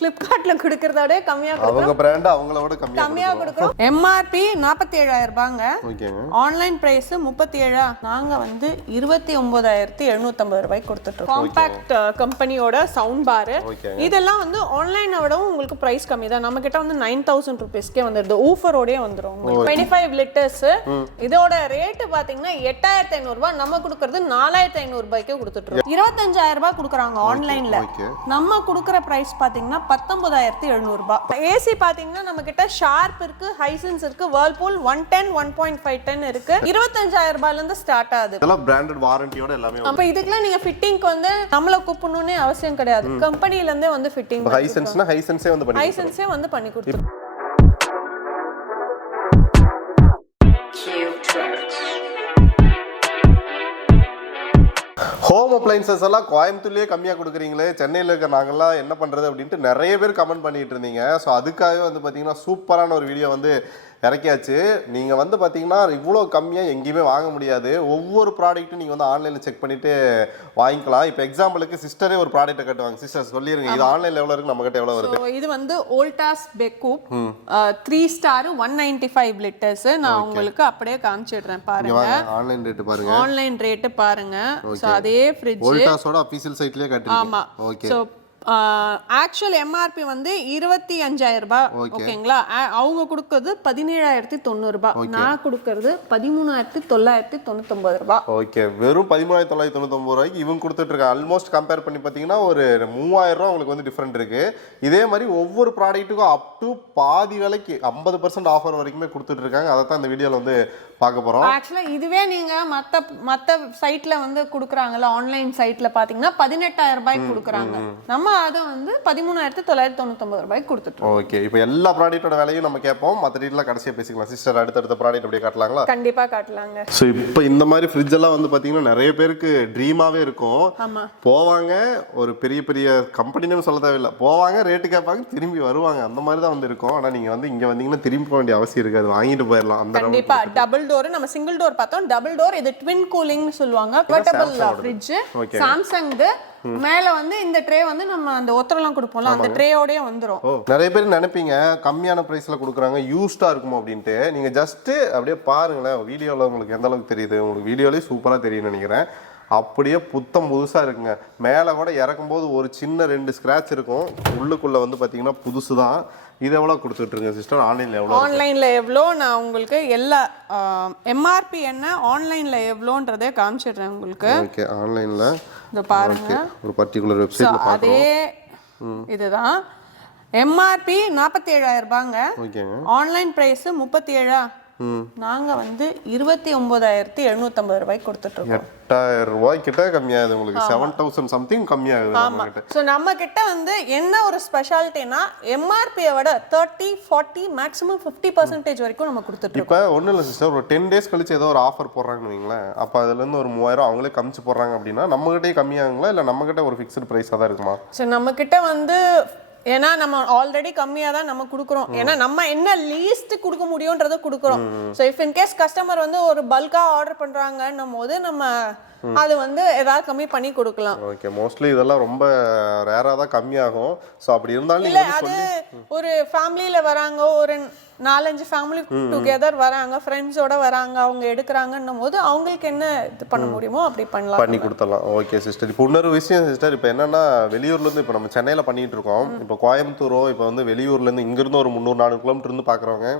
Flipkartல குடுக்கறதோட கம்மியா கொடுக்கிறோம். அவங்க பிராண்ட் அவங்களோட கம்மியா கொடுக்கிறோம். MRP 47000 ரூபாங்க. ஓகேங்க. Online price 37. நாங்க வந்து 29750 ரூபாய்க்கு கொடுத்துட்டோம். காம்பாக்ட் கம்பெனியோட சவுண்ட் பார். இதெல்லாம் வந்து ஆன்லைனை விடவும் உங்களுக்கு பிரைஸ் கம்மி தான். நம்ம கிட்ட வந்து 9000 ரூபீஸ்க்கே வந்துருது. ஊஃபரோடயே வந்துரும். 25 லிட்டர்ஸ். இதோட ரேட் பாத்தீங்கன்னா 8500 ரூபாய். நம்ம கொடுக்கிறது 4500 ரூபாய்க்கு கொடுத்துட்டோம். 25000 ரூபாய் கொடுக்கறாங்க ஆன்லைன்ல. நம்ம கொடுக்கிற பிரைஸ் பாத்தீங்கன்னா 19700 ரூபாய். ஏசி பாத்தீங்கன்னா நம்ம கிட்ட ஷார்ப் இருக்கு, ஹைசென்ஸ் இருக்கு, வேர்ல்பூல் 110 1.510 இருக்கு. 25000 ரூபாயில இருந்து ஸ்டார்ட் ஆகுது. இதெல்லாம் பிராண்டட் வாரண்டியோட எல்லாமே. அப்ப இதுக்குலாம் நீங்க ஃபிட்டிங்க்கு வந்து நம்மள கூப்பிடணும்னே அவசியம் கிடையாது. கம்பெனில இருந்தே வந்து ஃபிட்டிங். ஹைசென்ஸ்னா ஹைசென்ஸே வந்து பண்ணி ஹைசென்ஸே வந்து பண்ணி கொடுத்துருவோம். ஹோம் அப்ளைன்சஸ் எல்லாம் கோயம்புத்தூர்லயே கம்மியா கொடுக்குறீங்களே, சென்னையில் இருக்க நாங்கெல்லாம் என்ன பண்றது அப்படின்ட்டு நிறைய பேர் கமெண்ட் பண்ணிட்டு இருந்தீங்க. ஸோ அதுக்காகவே வந்து பார்த்தீங்கன்னா சூப்பரான ஒரு வீடியோ வந்து இறக்கியாச்சு. நீங்கள் வந்து பார்த்தீங்கன்னா இவ்வளோ கம்மியாக எங்கேயுமே வாங்க முடியாது. ஒவ்வொரு ப்ராடக்ட்டும் நீங்கள் வந்து ஆன்லைனில் செக் பண்ணிவிட்டு வாங்கிக்கலாம். இப்போ எக்ஸாம்பிளுக்கு சிஸ்டரே ஒரு ப்ராடக்ட்டை கட்டுவாங்க. சிஸ்டர் சொல்லிடுங்க, இது ஆன்லைனில் எவ்வளோ இருக்குது, நம்மகிட்ட எவ்வளோ வருது? இது வந்து ஓல்டாஸ் பெக்கூப் 3 ஸ்டார் 195 லிட்டர்ஸ். நான் உங்களுக்கு அப்படியே காமிச்சிடுறேன் பாருங்க. ஆன்லைன் ரேட் பாருங்க. ஆன்லைன் ரேட் பாருங்க. சோ அதே ஃப்ரிட்ஜ் ஓல்டாஸோட ஆபீஷியல் சைட்லயே காட்டுறீங்க. ஆமா. ஓகே. சோ ஆக்சுவல் MRP வந்து 25000 ரூபாய். ஓகேங்களா? அவங்க கொடுக்கிறது 17090 ரூபாய். நான் கொடுக்கிறது 13999 ரூபாய். ஓகே, வெறும் 13999 ரூபாய்க்கு இவங்க கொடுத்துட்டு இருக்காங்க. ஆல்மோஸ்ட் கம்பேர் பண்ணி பார்த்தீங்கன்னா ஒரு 3000 ரூபாய் உங்களுக்கு வந்து டிஃபரெண்ட் இருக்கு. இதே மாதிரி ஒவ்வொரு ப்ராடக்ட்டுக்கும் அப் டு பாதி விலைக்கு 50% ஆஃபர் வரைக்குமே கொடுத்துட்டு இருக்காங்க. அதை தான் இந்த வீடியோவில் வந்து பார்க்க போறோம். ஆக்சுவலா இதுவே நீங்க மத்த சைட்ல வந்து குடுக்குறாங்கல, ஆன்லைன் சைட்ல பாத்தீங்கன்னா 18000 ரூபாய்க்கு குடுக்குறாங்க. நம்ம அது வந்து 13999 ரூபாய்க்கு கொடுத்துட்டோம். ஓகே, இப்போ எல்லா ப்ராடக்ட்டோட விலையும் நம்ம கேட்போம். மற்ற டீட்டெயிலாம் கடைசியா பேசிக்கலாம். சிஸ்டர் அடுத்த ப்ராடக்ட் அப்படியே காட்டலாங்களா? கண்டிப்பா காட்டலாங்க. ஸோ இப்போ இந்த மாதிரி ஃப்ரிட்ஜ் எல்லாம் வந்து பாத்தீங்கன்னா நிறைய பேருக்கு ட்ரீமாவே இருக்கும். போவாங்க, ஒரு பெரிய பெரிய கம்பெனின்னு சொல்ல தேவையில்லை, போவாங்க, ரேட்டு கேட்பாங்க, திரும்பி வருவாங்க. அந்த மாதிரி தான் வந்து இருக்கும். ஆனா நீங்க வந்து இங்க வந்தீங்கன்னா திரும்பி போக வேண்டிய அவசியம் இருக்காது, வாங்கிட்டு போயிடலாம். அந்த கண்டிப்பா டபுள் டோர், நம்ம சிங்கிள் டோர் பார்த்தோம். டபுள் டோர் இது ட்வின் கூலிங்னு சொல்லுவாங்க. Portable fridge Samsung. மேல வந்து இந்த ட்ரே வந்து நம்ம அந்த ஒத்தரெல்லாம் கொடுப்போம்ல, அந்த ட்ரேயோடயே வந்துரும். நிறைய பேர் நினைப்பீங்க கம்மியான பிரைஸ்ல கொடுக்குறாங்க, யூஸ்டா இருக்குமோ அப்படின்ட்டு. நீங்க ஜஸ்ட் அப்படியே பாருங்களேன், வீடியோல உங்களுக்கு எந்த அளவுக்கு தெரியுது. உங்களுக்கு வீடியோலயே சூப்பரா தெரியும்னு நினைக்கிறேன். அப்படியே புத்தம் புதுசா இருக்குங்க. மேலே கூட இறக்கும் போது ஒரு சின்ன 2 ஸ்கிராட்ச் இருக்கும். உள்ளுக்குள்ள வந்து பாத்தீங்கன்னா புதுசு தான். இது எவ்வளோ கொடுத்துட்ருங்க சிஸ்டர்? ஆன்லைனில் எவ்வளோ? ஆன்லைனில் எவ்வளோ நான் உங்களுக்கு எல்லா MRP என்ன, ஆன்லைனில் எவ்வளோன்றதே காமிச்சிடுறேன் உங்களுக்கு. ஓகே, ஆன்லைனில் இந்த பாருங்க, ஒரு பர்டிகுலர் வெப்சைட்ல அதே இதுதான். MRP 47000 ரூபாங்க. ஓகேங்க. Online price 37. நாங்க வந்து 29750 ரூபாய்க்கு கொடுத்துட்டு இருக்கோம். 8000 ரூபாய் கிட்ட கம்மியாகுது உங்களுக்கு. 7000 சம்திங் கம்மியாகுது நம்ம கிட்ட. சோ நம்ம கிட்ட வந்து என்ன ஒரு ஸ்பெஷாலிட்டினா MRP விட 30 40 மேக்ஸिमम 50% வரைக்கும் நம்ம கொடுத்துட்டு இருக்கோம். இப்போ ஒண்ணு இல்ல சிஸ்டர், ஒரு 10 டேஸ் கழிச்சு ஏதோ ஒரு ஆஃபர் போடுறாங்கன்னு வைங்களேன். அப்ப அதுல இருந்து ஒரு 3000 அவங்களே கமிச்சு போடுறாங்க அப்படின்னா நம்ம கிட்டே கம்மியாகுங்களா இல்ல நம்ம கிட்ட ஒரு ஃபிக்ஸ்டு பிரைஸா தான் இருக்குமா? சோ நம்ம கிட்ட வந்து ஏன்னா நம்ம ஆல்ரெடி கம்மியாக தான் நம்ம கொடுக்குறோம். ஏன்னா நம்ம என்ன லீஸ்ட் கொடுக்க முடியும்ன்றதை கொடுக்குறோம். So if in case customer வந்து ஒரு பல்காக ஆர்டர் பண்ணுறாங்கன்னும் போது நம்ம அது வந்து ஏதாவது கம்மி பண்ணி கொடுக்கலாம். ஓகே, மோஸ்ட்லி இதெல்லாம் ரொம்ப ரேராக தான் கம்மியாகும். ஸோ அப்படி இருந்தாலும் இல்லை, அது ஒரு ஃபேமிலியில் வராங்க, ஒரு 4-5 ஃபேமிலி டுகெதர் வராங்க, ஃப்ரெண்ட்ஸோட வராங்க, அவங்க எடுக்கிறாங்கன்னும் போது அவங்களுக்கு என்ன இது பண்ண முடியுமோ அப்படி பண்ணி கொடுத்துடலாம். ஓகே சிஸ்டர், இப்போ இன்னொரு விஷயம் சிஸ்டர், இப்போ என்னன்னா வெளியூர்லேருந்து இப்போ நம்ம சென்னையில் பண்ணிட்டு இருக்கோம். இப்போ கோயம்புத்தூரோ இப்போ வந்து வெளியூர்லேருந்து இங்கேருந்து ஒரு 300-400 கிலோமீட்டர் இருந்து பார்க்குறவங்க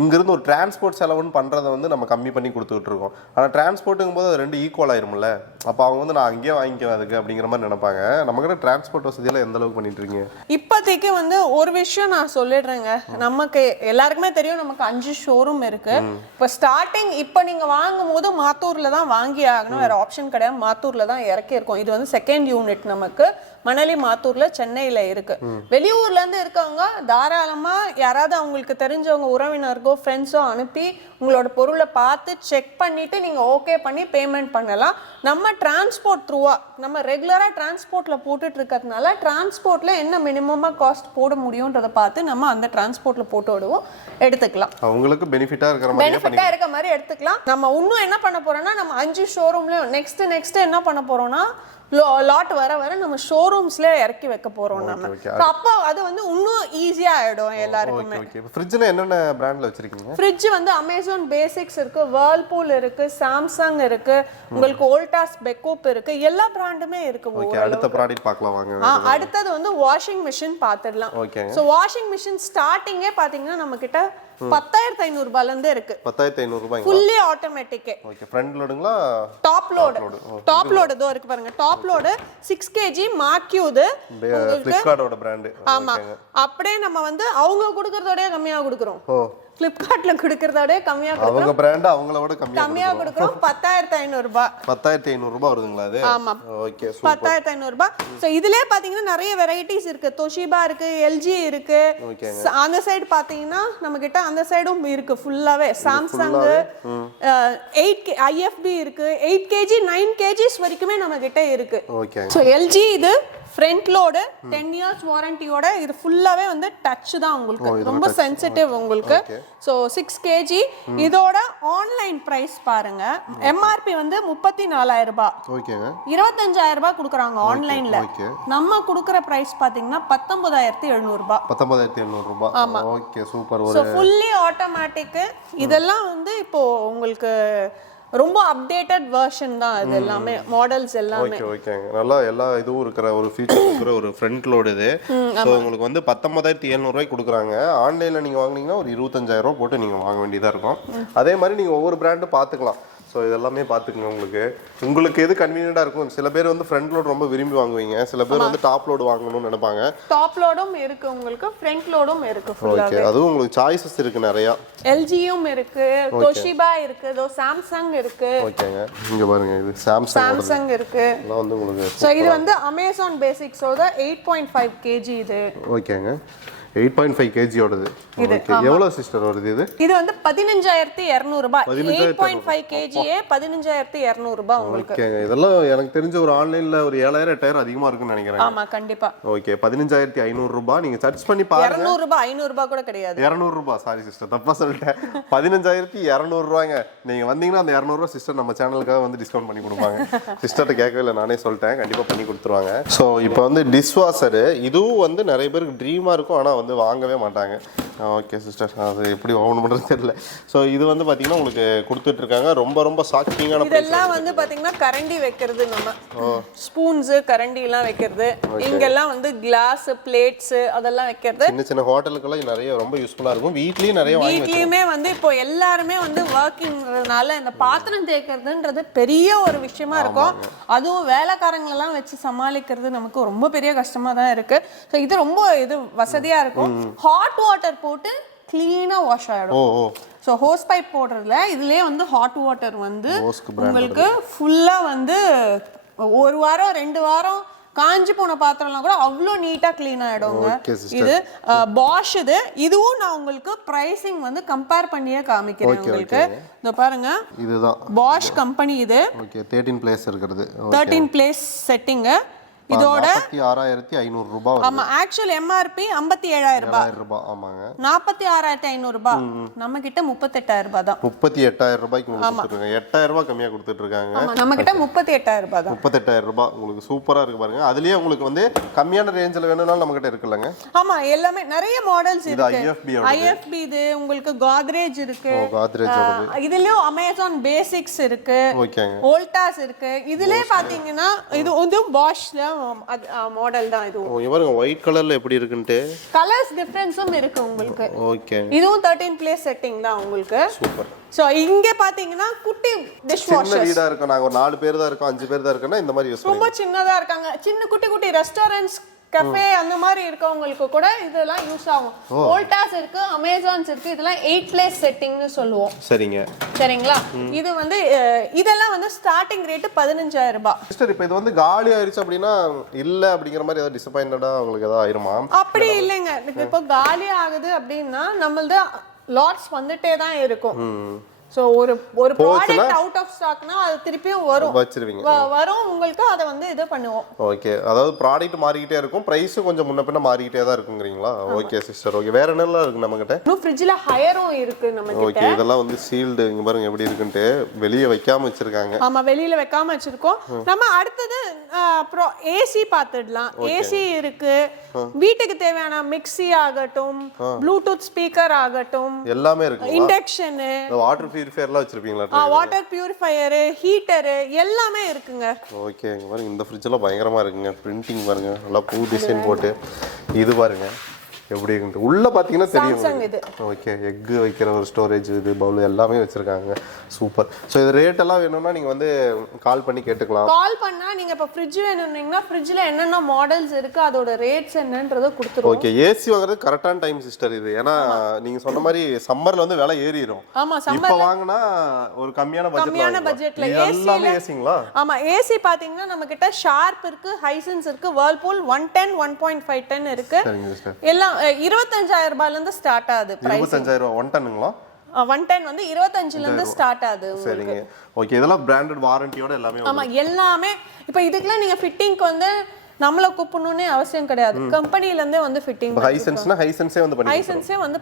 இங்கேருந்து ஒரு டிரான்ஸ்போர்ட் செலவுன்னு பண்ணுறதை வந்து நம்ம கம்மி பண்ணி கொடுத்துக்கிட்டு இருக்கோம். ஆனால் டிரான்ஸ்போர்ட்டுங்கும் போது அது 2 ஈக்குவல் ஆயிரும்ல. அப்போ அவங்க வந்து நான் அங்கேயே வாங்கிக்குவேன் அதுக்கு அப்படிங்கிற மாதிரி நினைப்பாங்க. நம்ம கிட்ட டிரான்ஸ்போர்ட் வசதியெல்லாம் எந்த அளவுக்கு பண்ணிட்டு இருக்கீங்க? இப்போதைக்கு வந்து ஒரு விஷயம் நான் சொல்லிடுறேங்க. நமக்கு எல்லாருக்குமே தெரியும், நமக்கு 5 ஷோரூம் இருக்கு. இப்போ ஸ்டார்டிங் இப்போ நீங்க வாங்கும் போது மாத்தூர்ல தான் வாங்கி ஆகணும், வேற ஆப்ஷன் கிடையாது. மாத்தூர்ல தான் இறக்கி இருக்கோம். இது வந்து செகண்ட் யூனிட் நமக்கு மணலி மாத்தூர்ல சென்னையில இருக்கு. வெளியூர்ல இருந்து இருக்கவங்க தாராளமா யாராவது அவங்களுக்கு தெரிஞ்சவங்க உறவினருக்கோ ஃப்ரெண்ட்ஸோ அனுப்பி உங்களோட பொருளை பார்த்து செக் பண்ணிட்டு நீங்க ஓகே பண்ணி பேமெண்ட் பண்ணலாம். நம்ம டிரான்ஸ்போர்ட் த்ரூவா நம்ம ரெகுலரா டிரான்ஸ்போர்ட்ல போட்டுட்டு இருக்கிறதுனால டிரான்ஸ்போர்ட்ல என்ன மினிமமா காஸ்ட் போட முடியும்ன்றதை பார்த்து நம்ம அந்த டிரான்ஸ்போர்ட்ல போட்டு விடுவோம், எடுத்துக்கலாம். அவங்களுக்கு பெனிஃபிட்டா இருக்க மாதிரி எடுத்துக்கலாம். நம்ம இன்னும் என்ன பண்ண போறோம்னா நம்ம 5 ஷோரூம்லயும் நெக்ஸ்ட் என்ன பண்ண போறோம்னா லாட் வர வர நம்ம ஷோரூம்ஸ்ல இறக்கி வைக்க போறோம் நம்ம. அப்போ அது வந்து இன்னும் ஈஸியா ஆயிடும் எல்லாருக்குமே. ஓகே. ஃப்ரிட்ஜ்ல என்னென்ன பிராண்ட்ல வச்சிருக்கீங்க? ஃப்ரிட்ஜ் வந்து அமேசான் பேசிக்ஸ் இருக்கு, வேர்ல்பூல் இருக்கு, சாம்சங் இருக்கு, உங்களுக்கு வோல்டாஸ் பெக்கோப் இருக்கு, எல்லா பிராண்டுமே இருக்கு. ஓகே. அடுத்த ப்ராடக்ட் பார்க்கலாம் வாங்க. அடுத்தது வந்து வாஷிங் மிஷின் பாத்துடலாம். ஓகே. சோ வாஷிங் மிஷின் ஸ்டார்டிங்கே பாத்தீங்கன்னா நம்ம கிட்ட 10,500 ரூபாயில இருந்து இருக்கு. 10,500 ரூபாய். Fully automatic. ஓகே. ஃப்ரண்ட் லோடுங்களா? Top load. டாப் லோட் இதோ இருக்கு பாருங்க. டாப் லோட் 6 kg மார்க்யூது. ஃபிளிப்கார்ட்டோட பிராண்ட். ஆமா. அப்படியே நம்ம வந்து அவங்க கொடுக்கறதோட கம்மியா கொடுக்குறோம். ஃபிளிப்கார்ட்ல கொடுக்கறதோட கம்மியா கொடுக்குறோம். அவங்க பிராண்ட் அவங்களோட கம்மியா கொடுக்குறோம். 10,500 ரூபாய். 10,500 ரூபாய் வருதுங்களா அது? ஆமா. ஓகே. சூப்பர். 10,500 ரூபாய். சோ இதுலயே பாத்தீங்கன்னா நிறைய வெரைட்டிஸ் இருக்கு. Toshiba இருக்கு, LG இருக்கு. அந்த சைடு பாத்தீங்கன்னா நம்ம கிட்ட அந்த சைடும் இருக்கு ஃபுல்லாவே. Samsung 8 IFB இருக்கு. 8 kg 9 kgs வரைக்குமே நம்ம கிட்ட இருக்கு. ஓகே. சோ LG இது ஃப்ரண்ட் லோடு 10 years வாரண்டியோட. இது ஃபுல்லாவே வந்து டச் தான் உங்களுக்கு. ரொம்ப சென்சிட்டிவ் உங்களுக்கு. So 6 kg. இதோட ஆன்லைன் பிரைஸ் பாருங்க. MRP வந்து 34,000 ரூபாய். ஓகேங்க. 25,000 ரூபாய் கொடுக்குறாங்க ஆன்லைன்ல. நம்ம கொடுக்குற பிரைஸ் பாத்தீங்கன்னா 19,700 ரூபாய். 19,700 ரூபாய். Okay. Super. So fully automatic. இதெல்லாம் வந்து இப்போ உங்களுக்கு ரொம்ப அப்டேட்டட் வெர்ஷன் தான் இது எல்லாமே, மாடல்ஸ் எல்லாமே. ஓகே. ஓகேங்க. நல்லா எல்லா இதுவும் இருக்கிற ஒரு ஃபீச்சர் இருக்கிற ஒரு ஃப்ரண்ட் லோடு இது. ஸோ உங்களுக்கு வந்து 19,700 ரூபாய்க்கு கொடுக்குறாங்க. ஆன்லைனில் நீங்கள் வாங்கினீங்கன்னா ஒரு 25,000 ரூபா போட்டு நீங்கள் வாங்க வேண்டியதாக இருக்கும். அதே மாதிரி நீங்கள் ஒவ்வொரு பிராண்டும் பார்த்துக்கலாம். ஸோ இதெல்லாமே பார்த்துக்குங்க. உங்களுக்கு எது கன்வீனியண்டாக இருக்கும். சில பேர் வந்து ஃப்ரண்ட் லோடு ரொம்ப விரும்பி வாங்குவீங்க, சில பேர் வந்து டாப் லோடு வாங்கணும்னு நினைப்பாங்க. டாப் லோடும் இருக்கு உங்களுக்கு, ஃப்ரண்ட் லோடும் இருக்கு ஃபுல்லாவே. ஓகே. அதுவும் உங்களுக்கு சாய்ஸஸ் இருக்கு நிறைய. LGயும் இருக்கு, Toshiba இருக்கு, Samsung இருக்கு. ஓகேங்க. இங்க பாருங்க, இது Samsung இருக்கு. இதெல்லாம் வந்து உங்களுக்கு. சோ இது வந்து அமேசான் பேசிக்ஸோட 8.5 kg இது. ஓகேங்க. 8.5 kg ஓடது. ஓகே. எவ்வளவு சிஸ்டர் வருது இது? இது வந்து 15,200 ரூபாய். 8.5 kg 15,200 ரூபாய் உங்களுக்கு. ஓகே. இதெல்லாம் எனக்கு தெரிஞ்ச ஒரு ஆன்லைன்ல ஒரு 7,000 8,000 அதிகமா இருக்குன்னு நினைக்கிறேன். ஆமா கண்டிப்பா. ஓகே. 15,500 ரூபாய். நீங்க சர்ச் பண்ணி பாருங்க. 200 ரூபாய் 500 ரூபாய் கூட கிடையாது. 200 ரூபாய். சாரி சிஸ்டர், தப்பா சொல்லிட்டேன். 15,200 ரூபாய்ங்க. நீங்க வந்தீங்கன்னா அந்த 200 ரூபாய் சிஸ்டர் நம்ம சேனலுக்காக வந்து டிஸ்கவுண்ட் பண்ணி கொடுப்பாங்க. சிஸ்டர்ட்ட கேட்கவே இல்லை, நானே சொல்லிட்டேன், கண்டிப்பா பண்ணி கொடுத்துருவாங்க. ஸோ இப்போ வந்து டிஷ் வாஷர் இதுவும் வந்து நிறைய பேருக்கு ட்ரீமா இருக்கும், ஆனா வந்து வாங்கவே மாட்டாங்க. ஓகே சிஸ்டர், அது எப்படி ஓபன் பண்றது தெரியல. ஸோ இது வந்து பாத்தீங்கன்னா உங்களுக்கு கொடுத்துட்டு இருக்காங்க. ரொம்ப ரொம்ப ஷாக்கிங்கான. இதெல்லாம் வந்து பாத்தீங்கன்னா கரண்டி வைக்கிறது, நம்ம ஸ்பூன்ஸ் கரண்டி எல்லாம் வைக்கிறது. இங்கெல்லாம் வந்து கிளாஸ் பிளேட்ஸ் அதெல்லாம் வைக்கிறது. சின்ன சின்ன ஹோட்டலுக்கெல்லாம் நிறைய ரொம்ப யூஸ்ஃபுல்லா இருக்கும். வீட்லயும் நிறைய வீட்லயுமே வந்து இப்போ எல்லாருமே வந்து ஒர்க்கிங்கிறதுனால இந்த பாத்திரம் தேய்க்கிறதுன்றது பெரிய ஒரு விஷயமா இருக்கும். அதுவும் வேலைக்காரங்க எல்லாம் வச்சு சமாளிக்கிறது நமக்கு ரொம்ப பெரிய கஷ்டமா தான் இருக்கு. ஸோ இது ரொம்ப வசதியா இருக்கும். ஹாட் வாட்டர் போட்டு கிளீனா வாஷ் ஆயிடும். ஸோ ஹோஸ் பைப் போடுறதுல இதுலயே வந்து ஹாட் வாட்டர் வந்து உங்களுக்கு ஃபுல்லா வந்து 1 வாரம் 2 வாரம் காஞ்சி போன பாத்திரம்லாம் கூட அவ்வளோ நீட்டா கிளீன் ஆயிடுங்க. இது பாஷ். இதுவும் நான் உங்களுக்கு பிரைசிங் வந்து கம்பேர் பண்ணியே காமிக்கிறேன் உங்களுக்கு. இந்த பாருங்க, இதுதான் பாஷ் கம்பெனி. இது ஓகே. 13 பிளேஸ் இருக்குது. 13 பிளேஸ் செட்டிங். இதோட 46,500 ரூபாய். ஆமா, ஆக்சுவல் MRP 57,000 ரூபாய். ஆமாங்க. 46,500 ரூபாய். நம்ம கிட்ட 38,000 ரூபாய் தான். 38,000 ரூபாய்க்கு கொடுத்துட்டு 8,000 ரூபாய் கம்மியா கொடுத்துட்டு இருக்காங்க. ஆமா, நம்ம கிட்ட 38,000 ரூபாய் தான். 38,000 ரூபாய் உங்களுக்கு சூப்பரா இருக்கு பாருங்க. அதுலயே உங்களுக்கு வந்து கம்மியான ரேஞ்சில வேணும்னாலும் நம்ம கிட்ட இருக்குல்லங்க. ஆமா, எல்லாமே நிறைய மாடல்ஸ் இருக்கு. IFB இது உங்களுக்கு Godrej இருக்கு. Godrej ஓடுது. இதுலயும் அமேசான் பேசிக்ஸ் இருக்கு. ஓகேங்க. வோல்டாஸ் இருக்கு. இதுலயே பாத்தீங்கன்னா இது வந்து Boschல மாடல் தான். இது இவங்க ஒயிட் கலர்ல எப்படி இருக்குன்னு கலர்ஸ் டிஃபரன்ஸும் இருக்கு உங்களுக்கு. ஓகே. இதுவும் 13 பிளேஸ் செட்டிங் தான் உங்களுக்கு. சூப்பர். சோ இங்க பாத்தீங்கன்னா குட்டி டிஷ் வாஷர். சின்ன வீடா இருக்கு. நாங்க ஒரு 4 பேர் தான் இருக்கோம், 5 பேர் தான் இருக்கோம்னா இந்த மாதிரி யூஸ் பண்ணுங்க. ரொம்ப சின்னதா இருக்காங்க. சின்ன குட்டி குட்டி ரெஸ்டாரண்ட்ஸ் கஃபே அந்த மாதிரி இருக்கவங்களுக்கு கூட இதெல்லாம் யூஸ் ஆகும். வோல்டாஸ் இருக்கு, அமேசான்ஸ் இருக்கு. இதெல்லாம் 8 பிளேஸ் செட்டிங்னு சொல்லுவோம். சரிங்க. சரிங்களா? இது வந்து இதெல்லாம் வந்து ஸ்டார்டிங் ரேட் 15,000 ரூபாய். சிஸ்டர், இப்போ இது வந்து காலி ஆயிருச்சு அப்படினா இல்ல அப்படிங்கிற மாதிரி ஏதாவது டிசப்பாயிண்டடா உங்களுக்கு ஏதாவது ஆயிருமா? அப்படி இல்லைங்க. இப்போ காலி ஆகுது அப்படின்னா நம்மளது லாட்ஸ் வந்துட்டே தான் இருக்கும். சோ ஒரு ப்ராடக்ட் அவுட் ஆஃப் ஸ்டாக்னா அது திருப்பியும் வரும் உங்களுக்கு அத வந்து இது பண்ணுவோம். ஓகே, அதாவது ப்ராடக்ட் மாறிக்கிட்டே இருக்கும், பிரைஸ் கொஞ்சம் முன்ன பின்ன மாறிக்கிட்டே தான் இருக்குங்கறீங்களா? Okay sister. ஓகே, வேற என்னெல்லாம் இருக்கு நம்ம கிட்ட? இன்னும் ஃப்ரிட்ஜ்ல ஹையரும் இருக்கு நம்ம கிட்ட. ஓகே, இதெல்லாம் வந்து சீல்டு, இங்க பாருங்க எப்படி இருக்குன்னு வெளிய வைக்காம வச்சிருக்காங்க. ஆமா, வெளியில வைக்காம வச்சிருக்கோம். நம்ம அடுத்து அப்புறம் ஏசி பாத்துடலாம். ஏசி இருக்கு, வீட்டுக்கு தேவையான மிக்ஸி ஆகட்டும், ப்ளூடூத் ஸ்பீக்கர் ஆகட்டும், எல்லாமே இருக்கு. இண்டக்ஷன், வாட்டர் பியூரிஃபையர்லாம் வச்சிருப்பீங்களா? வாட்டர் பியூரிஃபையர், ஹீட்டர் எல்லாமே இருக்குங்க. ஓகே, இங்க பாருங்க இந்த ஃப்ரிட்ஜ்லாம் பயங்கரமா இருக்குங்க. பிரிண்டிங் பாருங்க, நல்லா பூ டிசைன் போட்டு. இது பாருங்க எப்படி இருக்கு உள்ள பாத்தீங்கன்னா தெரியும். ஓகே, எக் வைக்கிற ஒரு ஸ்டோரேஜ், இது பவுல் எல்லாமே வச்சிருக்காங்க. சூப்பர். சோ இது ரேட் எல்லாம் வேணும்னா நீங்க வந்து கால் பண்ணி கேட்டுக்கலாம். கால் பண்ணா நீங்க இப்ப ஃப்ரிட்ஜ் வேணும்னீங்கன்னா ஃப்ரிட்ஜ்ல என்னென்ன மாடல்ஸ் இருக்கு, அதோட ரேட்ஸ் என்னன்றத கொடுத்துருவோம். ஓகே, ஏசி வாங்குறது கரெக்டான டைம் சிஸ்டர் இது. ஏன்னா நீங்க சொன்ன மாதிரி சம்மர்ல வந்து விலை ஏறிடும். ஆமா, இப்ப வாங்குனா ஒரு கம்மியான பட்ஜெட்ல எல்லாமே ஏசிங்களா? ஆமா, ஏசி பாத்தீங்கன்னா நம்ம கிட்ட ஷார்ப் இருக்கு, ஹைசன்ஸ் இருக்கு, வேர்ல்பூல் 110 1.510 இருக்கு. எல்லாம் 25000 ரூபாயில இருந்து ஸ்டார்ட் ஆகுது. 25000 110ங்களா? 110 வந்து 25ல இருந்து ஸ்டார்ட் ஆகுது. சரிங்க. ஓகே, இதெல்லாம் பிராண்டட் வாரண்டியோட எல்லாமே. ஆமா, எல்லாமே. இப்போ இதுக்குலாம் நீங்க ஃபிட்டிங்க்கு வந்து நம்மள கூப்பிடணும்னே அவசியம் கிடையாது. கம்பெனில இருந்தே வந்து ஃபிட்டிங் ஹைசென்ஸ்னா ஹைசென்ஸே வந்து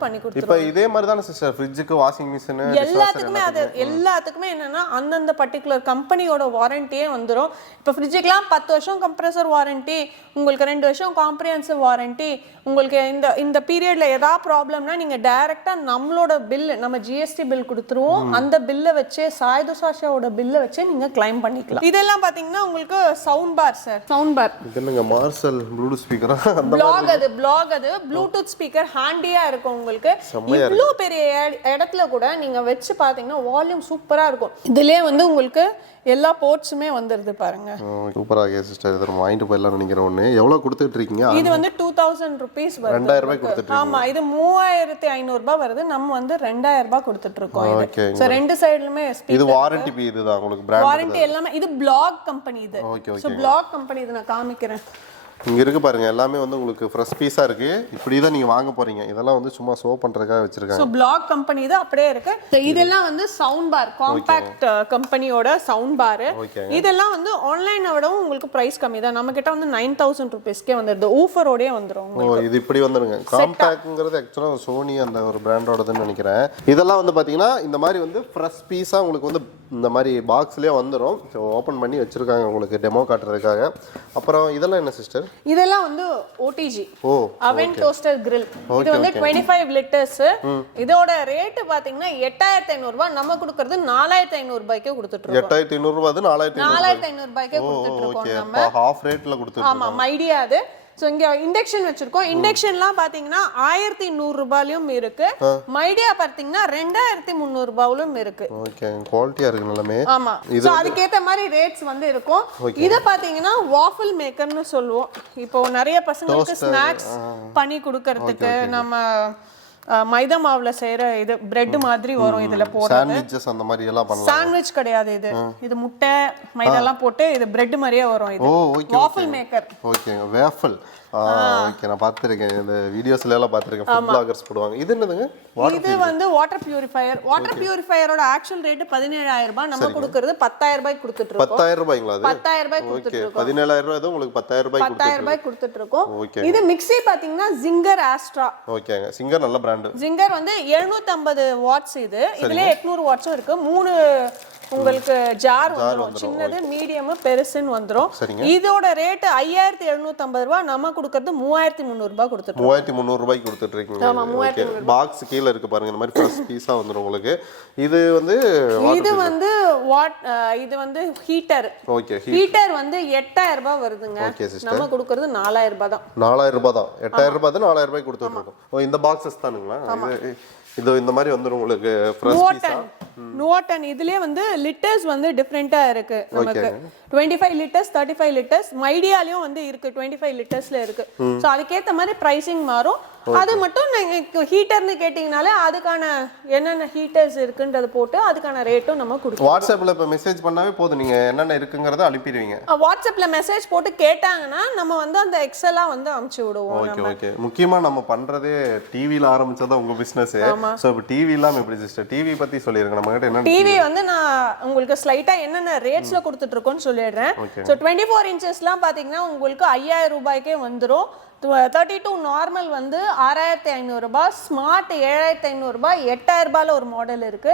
பண்ணி கொடுத்துருவோம். இப்போ இதே மாதிரி தான சிஸ்டர் ஃப்ரிட்ஜுக்கு, வாஷிங் மிஷின் எல்லாத்துக்குமே அது எல்லாத்துக்குமே என்னன்னா அந்தந்த பர்టిక్యులர் கம்பெனியோட வாரண்டியே வந்துரும். இப்போ ஃப்ரிட்ஜுக்குலாம் 10 வருஷம் கம்ப்ரஸர் வாரண்டி, உங்களுக்கு 2 வருஷம் காம்ப்ரிஹென்சிவ் வாரண்டி. உங்களுக்கு இந்த பீரியட்ல ஏதா ப்ராப்ளம்னா நீங்க டைரக்ட்டா நம்மளோட பில், நம்ம ஜிஎஸ்டி பில் கொடுத்துருவோம். அந்த பில்லை வச்சு Dusashaவோட பில்லை வச்சு நீங்க கிளைம் பண்ணிக்கலாம். இதெல்லாம் பாத்தீங்கன்னா உங்களுக்கு sound bar sir. Sound bar என்னங்க மார்சல் ப்ளூடூத் ஸ்பீக்கரா? பிளாக் அது ப்ளூடூத் ஸ்பீக்கர் ஹேண்டியா இருக்கும் உங்களுக்கு. இவ்ளோ பெரிய இடத்துல கூட நீங்க வச்சு பாத்தீங்கன்னா வால்யூம் சூப்பரா இருக்கும். இதுலயே வந்து உங்களுக்கு எல்லா போர்ட்ஸுமே வந்துருது பாருங்க. சூப்பரா இருக்கு சிஸ்டர். இத வாங்கிட்டு போயிடலாம் நினைக்கிறேன். ஒண்ணு எவ்வளவு கொடுத்துட்டு இருக்கீங்க? இது வந்து 2000 ரூபீஸ் வருது. 2000 ரூபாய் கொடுத்துட்டு இருக்கீங்க. ஆமா, இது 3500 ரூபாய் வருது. நம்ம வந்து 2000 ரூபாய் கொடுத்துட்டு இருக்கோம். இது சோ ரெண்டு சைடுலமே இது வாரண்டி பீ இதுதான் உங்களுக்கு பிராண்ட் வாரண்டி எல்லாமே. இது பிளாக் கம்பெனி இது. சோ பிளாக் கம்பெனி இது நான் காமிக்கிறேன். இங்க இருக்கு பாருங்க, எல்லாமே வந்து உங்களுக்கு ஃப்ரெஷ் பீஸா இருக்கு. இப்படி தான் நீங்க வாங்க போறீங்க. இதெல்லாம் வந்து சும்மா ஷோ பண்றதுக்காக வச்சிருக்காங்க. சோ பிளாக் கம்பெனி இது அப்படியே இருக்கு. இதெல்லாம் வந்து சவுண்ட் பார், காம்பாக்ட் கம்பெனியோட சவுண்ட் பார். இதெல்லாம் வந்து ஆன்லைனை விடவும் உங்களுக்கு பிரைஸ் கம்மி தான். நம்ம கிட்ட வந்து 9000 ரூபீஸ்க்கே வந்துருது. ஊஃபரோடயே வந்துரும். இது இப்படி வந்துருங்க. காம்பாக்ட்ங்கிறது एक्चुअली சோனி அந்த ஒரு பிராண்டோடதுன்னு நினைக்கிறேன். இதெல்லாம் வந்து பாத்தீங்கன்னா இந்த மாதிரி வந்து ஃப்ரெஷ் பீஸா உங்களுக்கு வந்து இந்த மாதிரி பாக்ஸ்லயே வந்துரும். ஓபன் பண்ணி வச்சிருக்காங்க உங்களுக்கு டெமோ காட்டுறதுக்காக. அப்புறம் இதெல்லாம் என்ன சிஸ்டர்? இதெல்லாம் வந்து ஓடிஜி, அவன் டோஸ்டர் grill. இது வந்து 25 லிட்டர்ஸ். இதோட ரேட் பாத்தீங்கன்னா 8500 ரூபாய். நம்ம கொடுக்கிறது 4500 ரூபாய்க்கு கொடுத்துட்டு இருக்கோம். 8500 ரூபாய் அது 4500 ரூபாய்க்கு கொடுத்துட்டு இருக்கோம். நம்ம ஹாஃப் ரேட்ல கொடுத்துட்டு இருக்கோம். ஆமா, மைடியா அது. சோ இங்க இண்டக்ஷன் வச்சிருக்கோம். இண்டக்ஷன்லாம் பாத்தீங்கன்னா 1100 ரூபாயிலும் இருக்கு. மைடியா பாத்தீங்கன்னா 2300 ரூபாயிலும் இருக்கு. ஓகே, குவாலிட்டியா இருக்கு எல்லாமே. ஆமா, சோ அதுக்கு ஏத்த மாதிரி ரேட்ஸ் வந்து இருக்கும். இத பாத்தீங்கன்னா வாஃபிள் மேக்கர்னு சொல்லுவோம். இப்போ நிறைய பசங்களுக்கு ஸ்நாக்ஸ் பண்ணி கொடுக்கிறதுக்கு நம்ம மைதா மாவுல செய்யற இது பிரெட் மாதிரி வரும். இதுல போடுறது சாண்ட்விச்சஸ் அந்த மாதிரி எல்லாம் பண்ணலாம். சாண்ட்விச் கிடையாது இது. இது முட்டை மைதா எல்லாம் போட்டு இது பிரெட் மாதிரியே வரும். இது waffle maker. Okay, waffle. Okay, நான் பார்த்திருக்கேன். இந்த வீடியோஸ்ல எல்லாம் பார்த்திருக்கேன். ஃபுட் பிளாகர்ஸ் போடுவாங்க. இது என்னதுங்க? இது வந்து வாட்டர் பியூரிஃபையர். வாட்டர் பியூரிஃபையரோட ஆக்சுவல் ரேட் 17000 ரூபாய். நம்ம கொடுக்கிறது 10000 ரூபாய்க்கு கொடுத்துட்டு இருக்கோம். 10000 ரூபாய்ங்களா? அது 10000 ரூபாய் கொடுத்துட்டு இருக்கோம். 17000 ரூபாய் அது உங்களுக்கு 10000 ரூபாய் 10000 ரூபாய் கொடுத்துட்டு இருக்கோம். இது மிக்ஸி பாத்தீங்கன்னா ஜிங்கர் ஆஸ்ட்ரா. ஓகேங்க, ஜிங்கர் நல்ல பிராண்ட். ஜிங்கர் வந்து 750 வாட்ஸ். இதுல 800 வாட்ஸும் இருக்கு. 3 உங்களுக்கு ஜார் வந்துரும். சின்னது, மீடியம், பெருசுன்னு வந்துரும். இதோட ரேட் 5750 ரூபாய். நம்ம கொடுக்கிறது 3300 ரூபாய் கொடுத்துட்டு 3300 ரூபாய்க்கு கொடுத்துட்டு இருக்கீங்க. ஆமா, 3300. பாக்ஸ் கீழ இருக்கு பாருங்க, இந்த மாதிரி ஃப்ரெஷ் பீஸா வந்துரும் உங்களுக்கு. இது வந்து இது வந்து ஹீட்டர். ஓகே, ஹீட்டர் வந்து 8000 ரூபாய் வருதுங்க. நம்ம கொடுக்கிறது 4000 ரூபாய் தான். 4000 ரூபாய் தான். 8000 ரூபாய் தான் 4000 ரூபாய் கொடுத்துட்டு இருக்கோம். இந்த பாக்ஸஸ் தானுங்களா? இது இந்த மாதிரி வந்துரும் உங்களுக்கு ஃப்ரெஷ் பீஸா. நோட்டன் இதுலயே வந்து லிட்டர்ஸ் வந்து டிஃபரெண்டா இருக்கு. நமக்கு 25 லிட்டர்ஸ், 35 லிட்டர்ஸ், மைடியாலயும் வந்து இருக்கு. 25 லிட்டர்ஸ்ல இருக்கு. சோ அதுக்கு ஏத்த மாதிரி பிரைசிங் மாறும். அது மட்டும் நீங்க ஹீட்டர்னு கேட்டிங்கனாலே அதுக்கான என்னென்ன ஹீட்டர்ஸ் இருக்குன்றத போட்டு அதுக்கான ரேட்டும் நம்ம கொடுப்போம். வாட்ஸ்அப்ல இப்போ மெசேஜ் பண்ணாவே போதும், நீங்க என்னென்ன இருக்குங்கிறத அனுப்பிடுவீங்க. வாட்ஸ்அப்ல மெசேஜ் போட்டு கேட்டாங்கன்னா நம்ம வந்து அந்த எக்ஸலா வந்து அனுப்பிச்சு விடுவோம். Okay okay. முக்கியமா நம்ம பண்றதே டிவில ஆரம்பிச்சதா உங்க பிசினஸ். சோ இப்போ டிவி இல்லாம எப்படி சிஸ்டர் டிவி பத்தி சொல்லிருங்க நம்ம கிட்ட. என்ன டிவி வந்து நான் உங்களுக்கு ஸ்லைட்டா என்னென்ன ரேட்ஸ்ல கொடுத்துட்டு இருக்கோம்னு சொல்லிடுறேன். ஸோ 24 இன்ச்சஸ்லாம் பாத்தீங்கன்னா உங்களுக்கு 5000 ரூபாய்க்கே வந்துடும். 32 நார்மல் வந்து 6500 ரூபாய், ஸ்மார்ட் 7500 ரூபாய், 8000 ரூபாயில ஒரு மாடல் இருக்கு.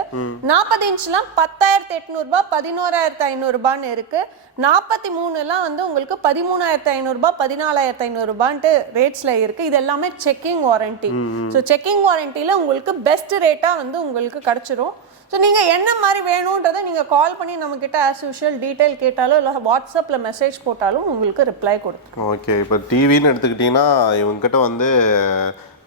40 இன்ச்லாம் 10800 ரூபாய், 11500 ரூபான்னு இருக்கு. 43 வந்து உங்களுக்கு 13500 ரூபாய், 14500 ரூபான்ட்டு ரேட்ஸ்ல இருக்கு. இது எல்லாமே செக்கிங் வாரண்டி. ஸோ செக்கிங் வாரண்டியில உங்களுக்கு பெஸ்ட் ரேட்டா வந்து உங்களுக்கு கிடைச்சிரும். ஸோ நீங்கள் என்ன மாதிரி வேணுன்றதை நீங்கள் கால் பண்ணி நம்மக்கிட்ட ஆஸ் யூஷுவல் டீட்டெயில் கேட்டாலும் இல்லை வாட்ஸ்அப்பில் மெசேஜ் போட்டாலும் உங்களுக்கு ரிப்ளை கொடுக்கும். ஓகே. இப்போ டிவின்னு எடுத்துக்கிட்டிங்கன்னா இவங்ககிட்ட வந்து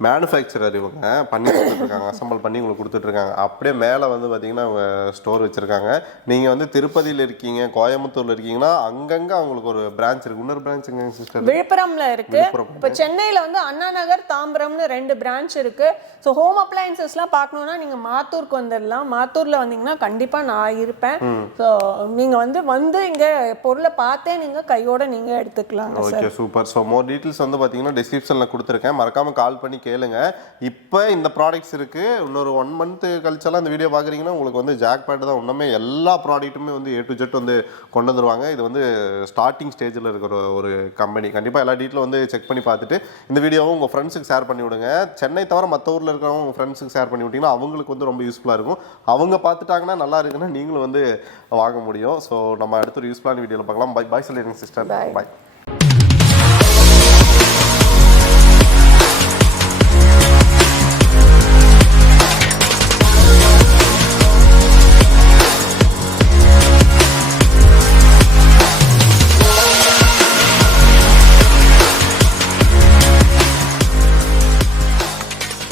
மேனுஃபேக்சரர் இவங்க பண்ணி கொடுத்துட்ருக்காங்க, அசம்பிள் பண்ணி உங்களுக்கு கொடுத்துட்ருக்காங்க. அப்படியே மேலே வந்து பார்த்தீங்கன்னா அவங்க ஸ்டோர் வச்சுருக்காங்க. நீங்கள் வந்து திருப்பதியில் இருக்கீங்க, கோயம்புத்தூரில் இருக்கீங்கன்னா அங்கங்கே அவங்களுக்கு ஒரு பிரான்ச் இருக்குது. இன்னொரு பிரான்ச் எங்க சிஸ்டர்? விழுப்புரம்ல இருக்குது. இப்போ சென்னையில் வந்து அண்ணா நகர், தாம்பரம்னு 2 பிரான்ச் இருக்குது. ஸோ ஹோம் அப்ளையன்சஸ்லாம் பார்க்கணுன்னா நீங்கள் மாத்தூருக்கு வந்துடலாம். மாத்தூரில் வந்தீங்கன்னா கண்டிப்பாக நான் இருப்பேன். ஸோ நீங்கள் வந்து இங்கே பொருளை பார்த்தே நீங்கள் கையோட நீங்கள் எடுத்துக்கலாம். Okay super. So more details வந்து பார்த்தீங்கன்னா டிஸ்கிரிப்ஷனில் கொடுத்துருக்கேன், மறக்காமல் கால் பண்ணி கேளுங்க. இப்போ இந்த ப்ராடக்ட்ஸ் இருக்கு. இன்னொரு 1 மந்த் கழிச்சாலும் இந்த வீடியோ பார்க்குறீங்கன்னா உங்களுக்கு வந்து ஜாக் பேட் தான். இன்னுமே எல்லா ப்ராடக்ட்டுமே வந்து A to Z வந்து கொண்டு வந்துருவாங்க. இது வந்து ஸ்டார்டிங் ஸ்டேஜில் இருக்கிற ஒரு கம்பெனி. கண்டிப்பாக எல்லா டீட்டெயிலும் வந்து செக் பண்ணி பார்த்துட்டு இந்த வீடியோவும் உங்கள் ஃப்ரெண்ட்ஸுக்கு ஷேர் பண்ணி விடுங்க. சென்னை தவிர மற்ற ஊரில் இருக்கிறவங்க உங்கள் ஃப்ரெண்ட்ஸுக்கு ஷேர் பண்ணி விட்டிங்கன்னா அவங்களுக்கு வந்து ரொம்ப யூஸ்ஃபுல்லாக இருக்கும். அவங்க பார்த்துட்டாங்கன்னா நல்லா இருக்குன்னா நீங்களும் வந்து வாங்க முடியும். ஸோ நம்ம அடுத்த ஒரு யூஸ்ஃபுல்லான வீடியோவில் பார்க்கலாம். பை சொல்லிடுங்க சிஸ்டர். பாய்.